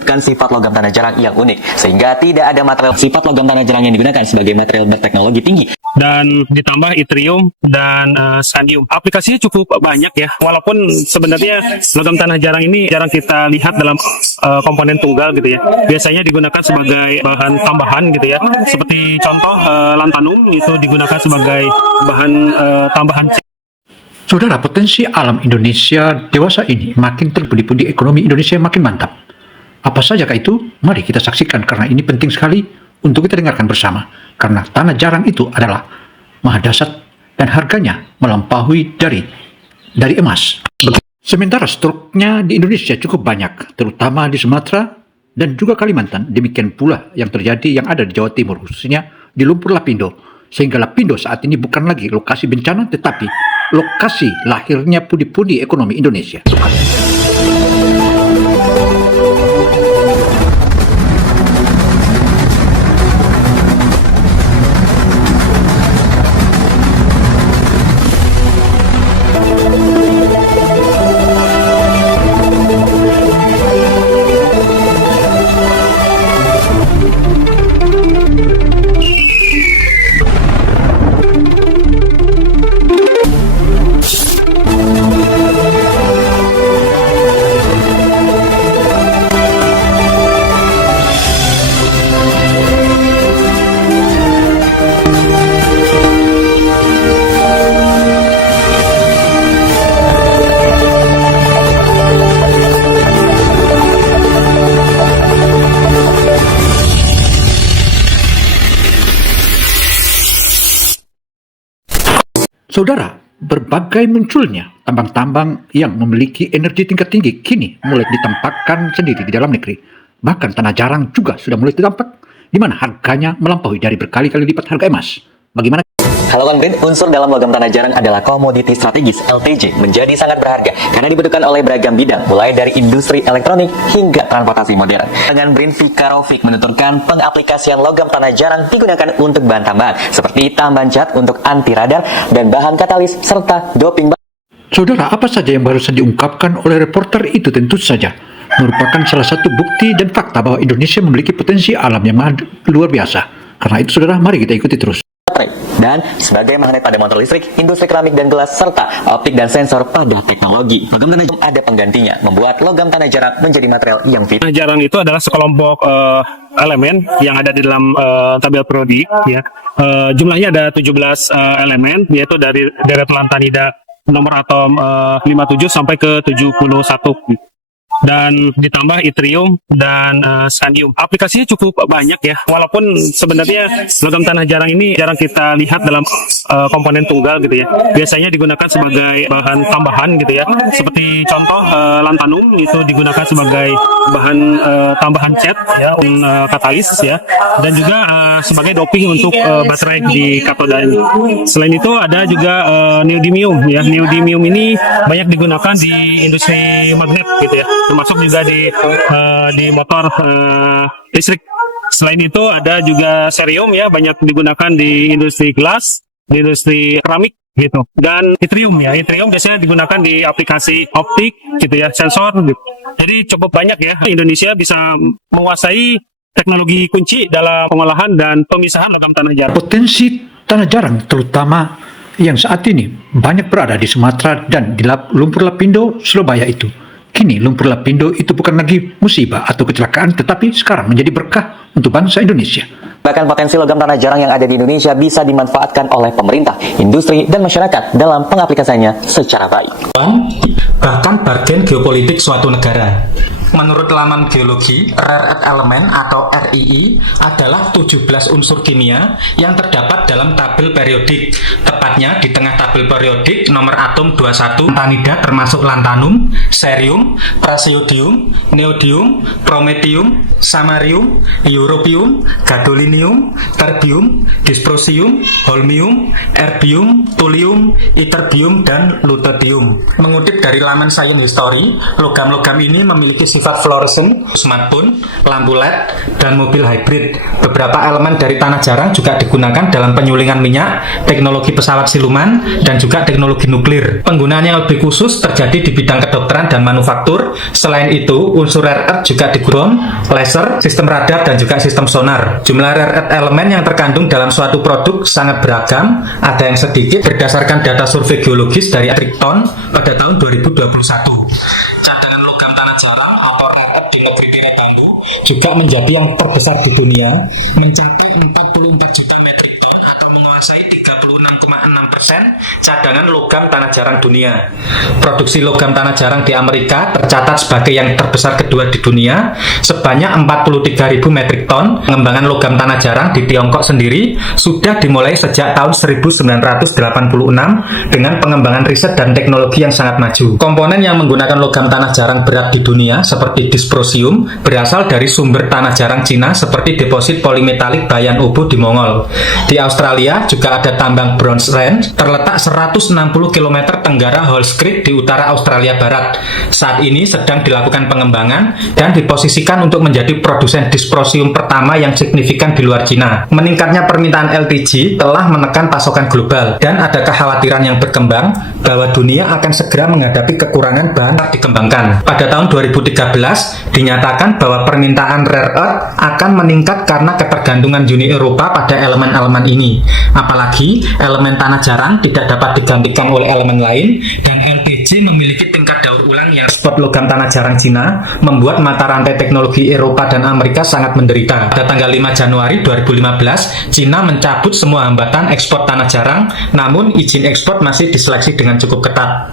menyebutkan sifat logam tanah jarang yang unik, sehingga tidak ada material sifat logam tanah jarang yang digunakan sebagai material berteknologi tinggi. Dan ditambah yttrium dan scandium. Aplikasinya cukup banyak ya, walaupun sebenarnya logam tanah jarang ini jarang kita lihat dalam komponen tunggal gitu ya. Biasanya digunakan sebagai bahan tambahan gitu ya, seperti contoh lantanum itu digunakan sebagai bahan tambahan. Saudara, potensi alam Indonesia dewasa ini makin terpundi-pundi, ekonomi Indonesia makin mantap. Apa sajakah itu? Mari kita saksikan, karena ini penting sekali untuk kita dengarkan bersama. Karena tanah jarang itu adalah maha dahsyat dan harganya melampaui dari emas. Sementara stoknya di Indonesia cukup banyak, terutama di Sumatera dan juga Kalimantan. Demikian pula yang terjadi yang ada di Jawa Timur, khususnya di Lumpur Lapindo. Sehingga Lapindo saat ini bukan lagi lokasi bencana, tetapi lokasi lahirnya pundi-pundi ekonomi Indonesia. Saudara, berbagai munculnya tambang-tambang yang memiliki energi tingkat tinggi kini mulai ditampakkan sendiri di dalam negeri. Bahkan tanah jarang juga sudah mulai tampak, di mana harganya melampaui dari berkali-kali lipat harga emas. Bagaimana? Halo Kang Brin, unsur dalam logam tanah jarang adalah komoditi strategis LTJ, menjadi sangat berharga karena dibutuhkan oleh beragam bidang, mulai dari industri elektronik hingga transportasi modern. Dengan Brin Fikarovic menuturkan pengaplikasian logam tanah jarang digunakan untuk bahan tambahan seperti tambahan cat untuk anti radar dan bahan katalis serta doping. Saudara, apa saja yang barusan diungkapkan oleh reporter itu tentu saja merupakan salah satu bukti dan fakta bahwa Indonesia memiliki potensi alam yang luar biasa. Karena itu saudara, mari kita ikuti terus. Dan sebagai magnet pada motor listrik, industri keramik dan gelas, serta optik dan sensor pada teknologi. Logam tanah jarang ada penggantinya, membuat logam tanah jarang menjadi material yang fit. Tanah jarang itu adalah sekelompok elemen yang ada di dalam tabel periodik ya. Jumlahnya ada 17 elemen, yaitu dari deret lantanida nomor atom 57 sampai ke 71. Dan ditambah yttrium dan scandium. Aplikasinya cukup banyak ya, walaupun sebenarnya logam tanah jarang ini jarang kita lihat dalam komponen tunggal gitu ya. Biasanya digunakan sebagai bahan tambahan gitu ya, seperti contoh lantanum itu digunakan sebagai bahan tambahan cat ya, katalis ya, dan juga sebagai doping untuk baterai di katoda ini. Selain itu ada juga neodymium ya. Neodymium ini banyak digunakan di industri magnet gitu ya, termasuk juga di motor listrik. Selain itu ada juga cerium ya, banyak digunakan di industri gelas, di industri keramik gitu. Dan yttrium ya, yttrium biasanya digunakan di aplikasi optik gitu ya, sensor gitu. Jadi cukup banyak ya, Indonesia bisa menguasai teknologi kunci dalam pengolahan dan pemisahan logam tanah jarang. Potensi tanah jarang terutama yang saat ini banyak berada di Sumatera dan di Lumpur Lapindo, Surabaya itu. Kini Lumpur Lapindo itu bukan lagi musibah atau kecelakaan, tetapi sekarang menjadi berkah untuk bangsa Indonesia. Bahkan potensi logam tanah jarang yang ada di Indonesia bisa dimanfaatkan oleh pemerintah, industri, dan masyarakat dalam pengaplikasiannya secara baik. Bahkan bagian geopolitik suatu negara. Menurut laman geologi, rare earth element atau REE adalah 17 unsur kimia yang terdapat dalam tabel periodik. Tepatnya di tengah tabel periodik nomor atom 21, lantanida termasuk lantanum, cerium, praseodymium, neodymium, prometium, samarium, europium, gadolinium, polonium, terbium, dysprosium, holmium, erbium, thulium, ytterbium, dan lutetium. Mengutip dari laman Science History, logam-logam ini memiliki sifat fluoresen, smartphone, lampu LED, dan mobil hybrid. Beberapa elemen dari tanah jarang juga digunakan dalam penyulingan minyak, teknologi pesawat siluman, dan juga teknologi nuklir. Penggunaan yang lebih khusus terjadi di bidang kedokteran dan manufaktur. Selain itu, unsur rare earth juga digunakan laser, sistem radar, dan juga sistem sonar. Jumlah rare earth elemen yang terkandung dalam suatu produk sangat beragam, ada yang sedikit berdasarkan data survei geologis dari Triton pada tahun 2021. Cadangan logam tanah jarang atau rare earth di negeri tirai bambu juga menjadi yang terbesar di dunia, mencapai 44 juta metrik ton atau menguasai 36,6% cadangan logam tanah jarang dunia. Produksi logam tanah jarang di Amerika tercatat sebagai yang terbesar kedua di dunia, sebanyak 43.000 metrik ton. Pengembangan logam tanah jarang di Tiongkok sendiri sudah dimulai sejak tahun 1986 dengan pengembangan riset dan teknologi yang sangat maju. Komponen yang menggunakan logam tanah jarang berat di dunia seperti dysprosium berasal dari sumber tanah jarang Cina seperti deposit polimetalik Bayan Obo di Mongol. Di Australia juga ada tambang Bronze Range terletak 160 km tenggara Halls Creek di utara Australia Barat. Saat ini sedang dilakukan pengembangan dan diposisikan untuk menjadi produsen dysprosium pertama yang signifikan di luar Cina. Meningkatnya permintaan LTG telah menekan pasokan global dan ada kekhawatiran yang berkembang bahwa dunia akan segera menghadapi kekurangan bahan dikembangkan. Pada tahun 2013 dinyatakan bahwa permintaan rare earth akan meningkat karena ketergantungan Uni Eropa pada elemen-elemen ini. Apalagi elemen tanah jarang tidak dapat digantikan oleh elemen lain dan LTG memiliki tingkat daur ulang yang ekspor logam tanah jarang Cina membuat mata rantai teknologi Eropa dan Amerika sangat menderita. Pada tanggal 5 Januari 2015, Cina mencabut semua hambatan ekspor tanah jarang, namun izin ekspor masih diseleksi dengan cukup ketat.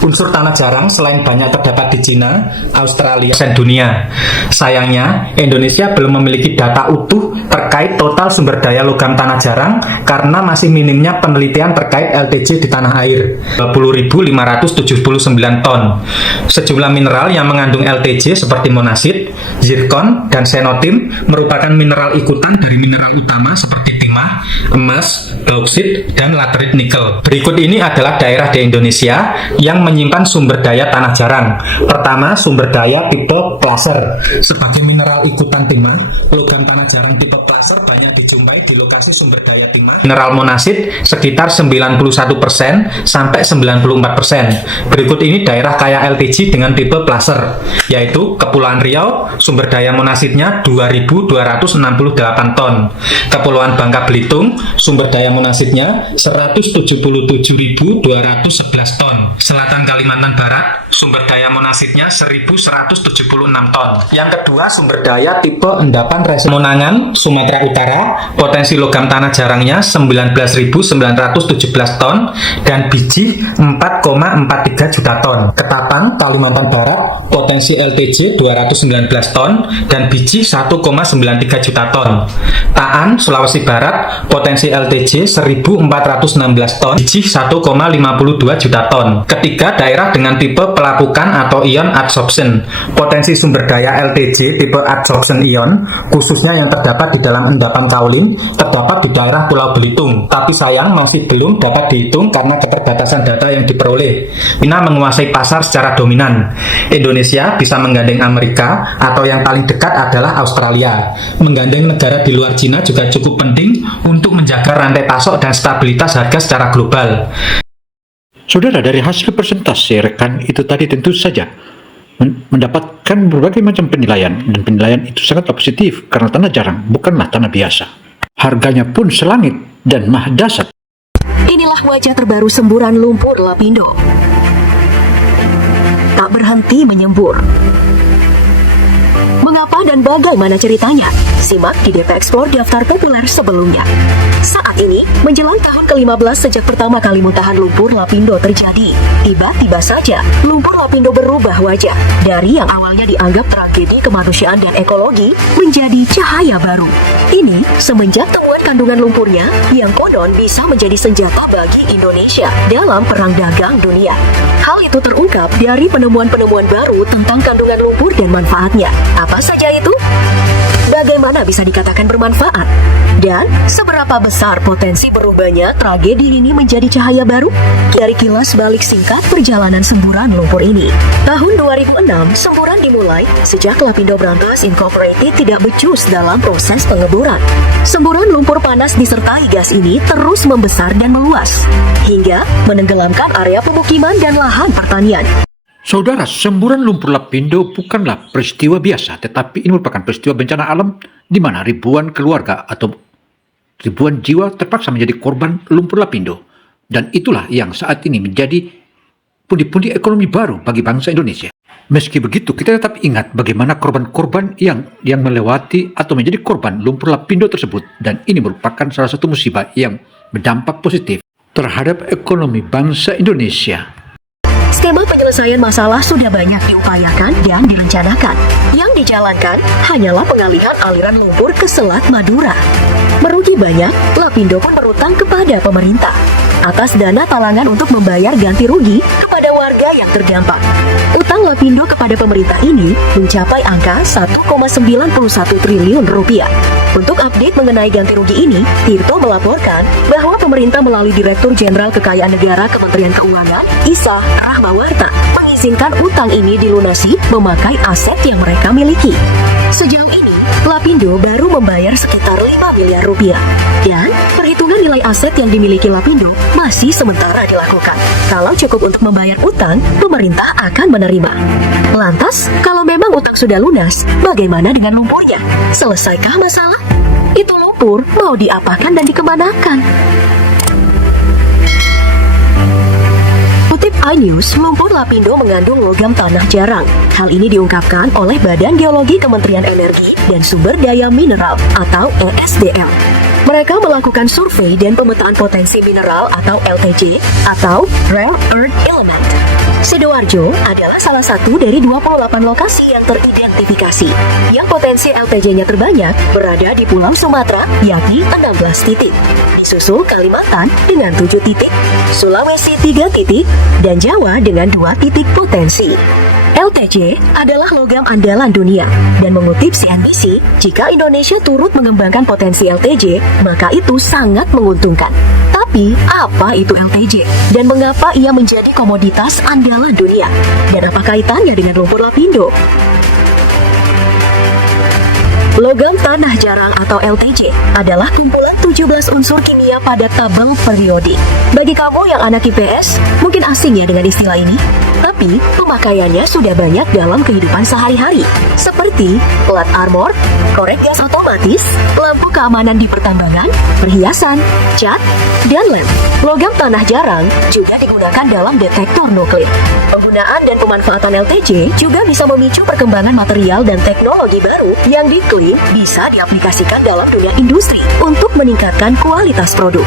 Unsur tanah jarang selain banyak terdapat di Cina, Australia, dan dunia. Sayangnya, Indonesia belum memiliki data utuh terkait total sumber daya logam tanah jarang karena masih minimnya penelitian terkait LTG di tanah air, 20.579 ton. Sejumlah mineral yang mengandung LTG seperti monasit, zirkon, dan xenotim merupakan mineral ikutan dari mineral utama seperti timah, emas, bauksit, dan laterit nikel. Berikut ini adalah daerah di Indonesia yang menyimpan sumber daya tanah jarang. Pertama, sumber daya tipe placer. Sebagai mineral ikutan timah, logam tanah jarang tipe placer banyak dijumpai di lokasi sumber daya timah. Mineral monasit sekitar 91% sampai 94%. Berikut ini daerah kaya LTG dengan tipe placer, yaitu Kepulauan Riau, sumber daya monasitnya 2.268 ton. Kepulauan Bangka Belitung, sumber daya monasitnya 177.211 ton. Selatan Kalimantan Barat, sumber daya monasitnya 1.176 ton. Yang kedua, sumber daya tipe endapan resep Monangan, Sumatera Utara, potensi logam tanah jarangnya 19.917 ton dan biji 4,43 juta ton. Ketapang, Kalimantan Barat, potensi LTG 219 ton dan biji 1,93 juta ton. Taan, Sulawesi Barat, potensi LTG 1.416 ton, biji 1,52 juta ton. Ketiga, daerah dengan tipe pelapukan atau ion adsorption. Potensi sumber daya LTG tipe adsorption ion, khususnya yang terdapat di dalam endapan kaolin, terdapat di daerah Pulau Belitung. Tapi sayang masih belum dapat dihitung karena keterbatasan data yang diperoleh. China menguasai pasar secara dominan. Indonesia bisa menggandeng Amerika atau yang paling dekat adalah Australia. Menggandeng negara di luar Cina juga cukup penting untuk menjaga rantai pasok dan stabilitas harga secara global. Saudara, dari hasil presentasi rekan itu tadi tentu saja mendapatkan berbagai macam penilaian, dan penilaian itu sangat positif karena tanah jarang bukanlah tanah biasa. Harganya pun selangit dan maha dahsyat. Inilah wajah terbaru semburan lumpur Lapindo. Tak berhenti menyembur. Mengapa dan bagaimana ceritanya? Simak di DP Explore daftar populer sebelumnya. Saat ini, menjelang tahun ke-15 sejak pertama kali muntahan lumpur Lapindo terjadi. Tiba-tiba saja, lumpur Lapindo berubah wajah. Dari yang awalnya dianggap tragedi kemanusiaan dan ekologi, menjadi cahaya baru. Ini semenjak temuan kandungan lumpurnya yang konon bisa menjadi senjata bagi Indonesia dalam perang dagang dunia. Hal itu terungkap dari penemuan-penemuan baru tentang kandungan lumpur dan manfaatnya. Apa saja itu? Bagaimana bagaimana bisa dikatakan bermanfaat? Dan seberapa besar potensi berubahnya tragedi ini menjadi cahaya baru? Dari kilas balik singkat perjalanan semburan lumpur ini. Tahun 2006, semburan dimulai sejak Lapindo Brantas Incorporated tidak becus dalam proses pengeburan. Semburan lumpur panas disertai gas ini terus membesar dan meluas, hingga menenggelamkan area pemukiman dan lahan pertanian. Saudara, semburan lumpur Lapindo bukanlah peristiwa biasa, tetapi ini merupakan peristiwa bencana alam di mana ribuan keluarga atau ribuan jiwa terpaksa menjadi korban lumpur Lapindo. Dan itulah yang saat ini menjadi pundi-pundi ekonomi baru bagi bangsa Indonesia. Meski begitu, kita tetap ingat bagaimana korban-korban yang melewati atau menjadi korban lumpur Lapindo tersebut. Dan ini merupakan salah satu musibah yang berdampak positif terhadap ekonomi bangsa Indonesia. Skema penyelesaian masalah sudah banyak diupayakan dan direncanakan. Yang dijalankan hanyalah pengalihan aliran lumpur ke Selat Madura. Merugi banyak, Lapindo pun berutang kepada pemerintah atas dana talangan untuk membayar ganti rugi kepada warga yang terdampak. Utang Lapindo kepada pemerintah ini mencapai angka 1,91 triliun rupiah. Untuk update mengenai ganti rugi ini, Tirto melaporkan bahwa pemerintah melalui Direktur Jenderal Kekayaan Negara Kementerian Keuangan, Isa Rahmawarta, mengizinkan utang ini dilunasi memakai aset yang mereka miliki. Sejauh ini, Lapindo baru membayar sekitar 5 miliar rupiah. Dan perhitungan nilai aset yang dimiliki Lapindo masih sementara dilakukan. Kalau cukup untuk membayar utang, pemerintah akan menerima. Lantas, kalau memang utang sudah lunas, bagaimana dengan lumpurnya? Selesaikah masalah? Itu lumpur mau diapakan dan dikemanakan? Kutip iNews, lumpur Lapindo mengandung logam tanah jarang. Hal ini diungkapkan oleh Badan Geologi Kementerian Energi dan Sumber Daya Mineral atau ESDM. Mereka melakukan survei dan pemetaan potensi mineral atau LTJ atau Rare Earth Element. Sidoarjo adalah salah satu dari 28 lokasi yang teridentifikasi. Yang potensi LTJ-nya terbanyak berada di Pulau Sumatera, yakni 16 titik. Disusul Kalimantan dengan 7 titik, Sulawesi 3 titik, dan Jawa dengan 2 titik potensi. LTJ adalah logam andalan dunia, dan mengutip CNBC, jika Indonesia turut mengembangkan potensi LTJ, maka itu sangat menguntungkan. Tapi, apa itu LTJ? Dan mengapa ia menjadi komoditas andalan dunia? Dan apa kaitannya dengan lumpur Lapindo? Logam tanah jarang atau LTJ adalah kumpulan 17 unsur kimia pada tabel periodik. Bagi kamu yang anak IPS, mungkin asing ya dengan istilah ini. Tapi, pemakaiannya sudah banyak dalam kehidupan sehari-hari. Seperti plat armor, korek gas otomatis, lampu keamanan di pertambangan, perhiasan, cat, dan lem. Logam tanah jarang juga digunakan dalam detektor nuklir. Penggunaan dan pemanfaatan LTJ juga bisa memicu perkembangan material dan teknologi baru yang diklaim bisa diaplikasikan dalam dunia industri untuk meningkatkan kualitas produk.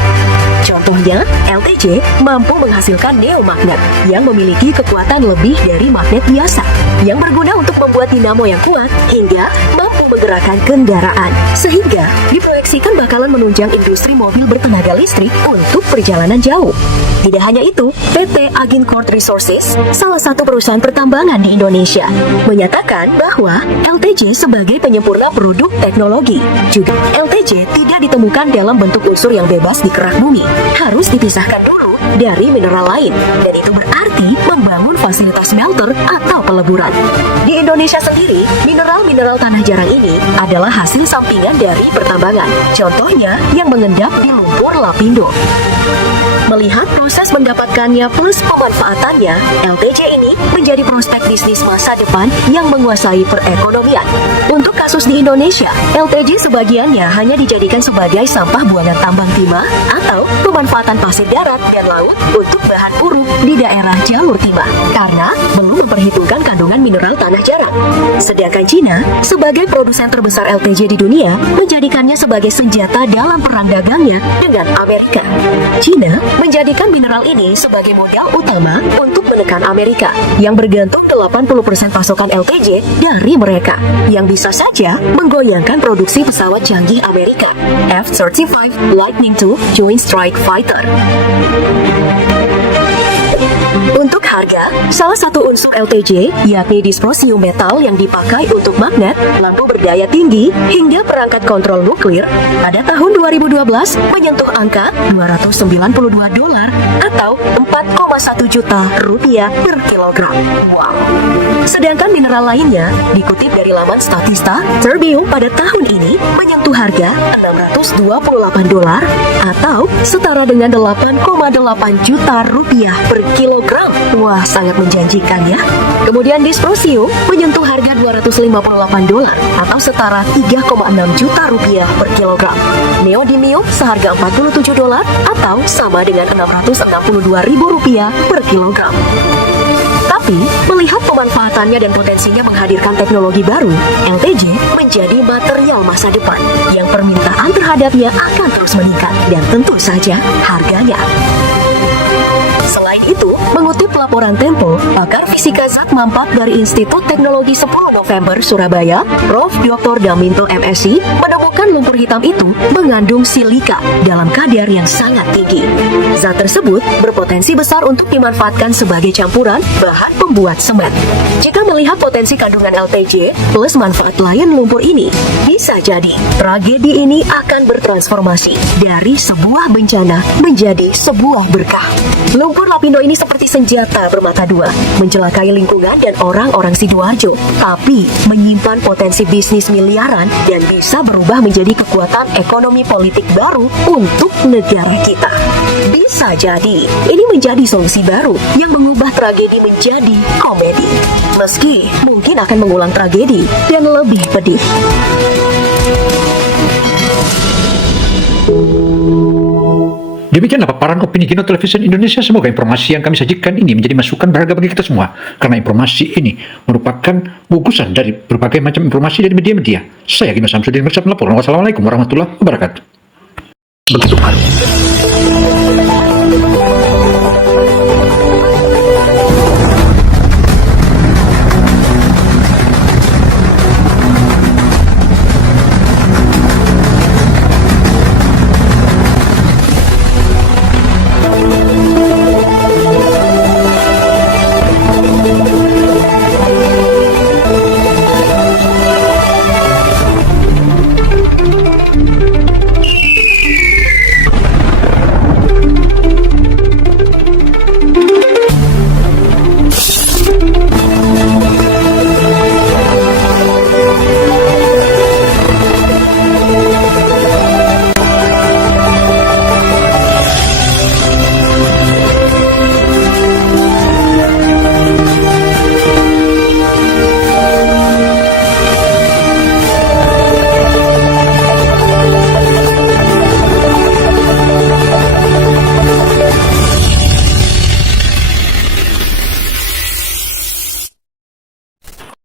Contohnya, LTJ mampu menghasilkan neomagnet yang memiliki kekuatan lebih dari magnet biasa, yang berguna untuk membuat dinamo yang kuat hingga mampu menggerakkan kendaraan, sehingga diproyeksikan bakalan menunjang industri mobil bertenaga listrik untuk perjalanan jauh. Tidak hanya itu, PT Agincourt Resources, salah satu perusahaan pertambangan di Indonesia, menyatakan bahwa LTJ sebagai penyempurna produk teknologi. Juga, LTJ tidak ditemukan dalam bentuk unsur yang bebas di kerak bumi, harus dipisahkan dulu dari mineral lain, dan itu berarti membangun fasilitas smelter atau peleburan. Di Indonesia sendiri, mineral-mineral tanah jarang ini adalah hasil sampingan dari pertambangan, contohnya yang mengendap di lumpur Lapindo. Melihat proses mendapatkannya plus pemanfaatannya, LTJ ini menjadi prospek bisnis masa depan yang menguasai perekonomian. Untuk kasus di Indonesia, LTJ sebagiannya hanya dijadikan sebagai sampah buangan tambang timah atau pemanfaatan pasir darat dan laut untuk bahan uruk di daerah jalur timah karena belum memperhitungkan kandungan mineral tanah jarang. Sedangkan Cina, sebagai produsen terbesar LTJ di dunia, menjadikannya sebagai senjata dalam perang dagangnya dengan Amerika. Cina menjadikan mineral ini sebagai modal utama untuk menekan Amerika yang bergantung 80% pasokan LTJ dari mereka, yang bisa saja menggoyangkan produksi pesawat canggih Amerika F-35 Lightning II Joint Strike Fighter. Untuk harga, salah satu unsur LTJ yakni dysprosium metal yang dipakai untuk magnet, lampu berdaya tinggi, hingga perangkat kontrol nuklir pada tahun 2012 menyentuh angka $292 atau 4,1 juta rupiah per kilogram. Wow. Sedangkan mineral lainnya dikutip dari laman Statista, terbium pada tahun ini menyentuh harga $628 atau setara dengan 8,8 juta rupiah per kilogram. Wah, sangat menjanjikan ya. Kemudian dysprosium menyentuh harga $258 atau setara 3,6 juta rupiah per kilogram. Neodymium seharga $47 atau sama dengan Rp662.000 per kilogram. Tapi, melihat pemanfaatannya dan potensinya menghadirkan teknologi baru, LTJ menjadi material masa depan yang permintaan terhadapnya akan terus meningkat dan tentu saja harganya. Selain itu, mengutip laporan Tempo, pakar fisika zat mampak dari Institut Teknologi 10 November Surabaya, Prof. Dr. Daminto MSc, menemukan lumpur hitam itu mengandung silika dalam kadar yang sangat tinggi. Zat tersebut berpotensi besar untuk dimanfaatkan sebagai campuran bahan pembuat semen. Jika melihat potensi kandungan LTJ plus manfaat lain lumpur ini, bisa jadi tragedi ini akan bertransformasi dari sebuah bencana menjadi sebuah berkah. Lumpur lapindo ini seperti senjata bermata dua, mencelakai lingkungan dan orang-orang Sidoarjo, tapi menyimpan potensi bisnis miliaran dan bisa berubah menjadi kekuatan ekonomi politik baru untuk negara kita. Bisa jadi, ini menjadi solusi baru yang mengubah tragedi menjadi komedi. Meski mungkin akan mengulang tragedi dan lebih pedih. Demikianlah paparan opini Kino Television Indonesia. Semoga informasi yang kami sajikan ini menjadi masukan berharga bagi kita semua. Karena informasi ini merupakan bungkusan dari berbagai macam informasi dari media-media. Saya Kino Samsudin Mirsad melapor. Wassalamualaikum warahmatullahi wabarakatuh. Begitu.